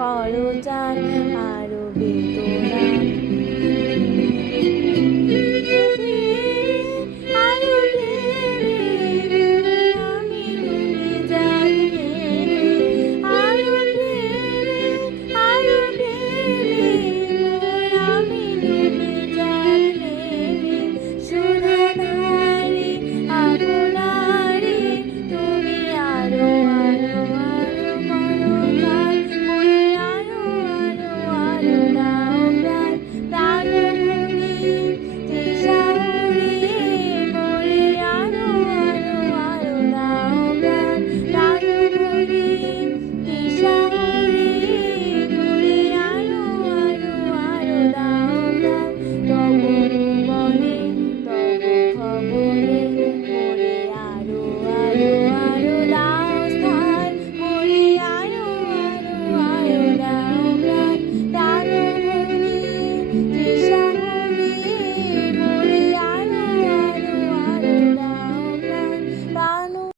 ก็รู้จัก